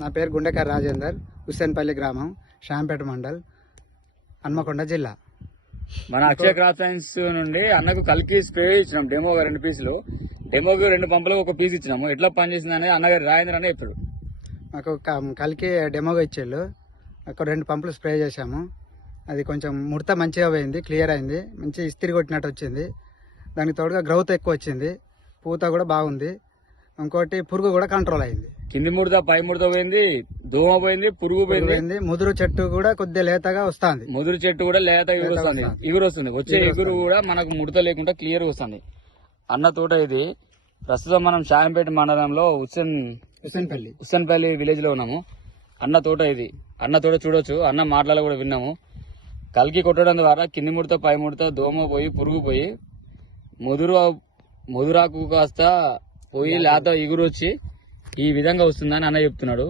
నా పేరు గుండెకార రాజేందర్, హుస్సేన్పల్లి గ్రామం, షాంపేట మండల్, హన్మకొండ జిల్లా. మన అక్షయ క్రాప్ సైన్స్ నుండి అన్నకు కల్కి స్ప్రే ఇచ్చినాం. డెమోగా 2 పీసులు, డెమోకి 2 పంపులకు 1 పీస్ ఇచ్చినాము. ఎట్లా పనిచేసింది అనేది అన్నగారు రాజేంద్ర అనే ఇప్పుడు మాకు కలికి డెమోగా ఇచ్చేళ్ళు. ఒక 2 పంపులు స్ప్రే చేశాము. అది కొంచెం ముడత మంచిగా పోయింది, క్లియర్ అయింది, మంచి ఇస్తిరి కొట్టినట్టు వచ్చింది. దానికి తోడుగా గ్రౌత్ ఎక్కువ వచ్చింది, పూత కూడా బాగుంది. ఇంకోటి పురుగు కూడా కంట్రోల్ అయింది. కింది ముడత పై ముడత పోయింది, దోమ పోయింది, పురుగు పోయింది. ముదురు చెట్టు కూడా కొద్దిగా లేతగా వస్తుంది. ముదురు చెట్టు కూడా లేత ఇగురు వస్తుంది. వచ్చే ఇగురు కూడా మనకు ముడత లేకుండా క్లియర్ వస్తుంది. అన్న తోట ఇది. ప్రస్తుతం మనం షాంపేట మండలంలో హుస్సేన్పల్లి విలేజ్ లో ఉన్నాము. అన్న తోట ఇది. అన్న తోట చూడొచ్చు. అన్న మాటలలో కూడా విన్నాము. కల్కి కొట్టడం ద్వారా కింది ముడత పై ముడత దోమ పోయి పురుగు పోయి ముదురాకు కాస్త పోయి లేత ఇగురు వచ్చి ఈ విధంగా వస్తుందని అన్న చెప్తున్నాడు.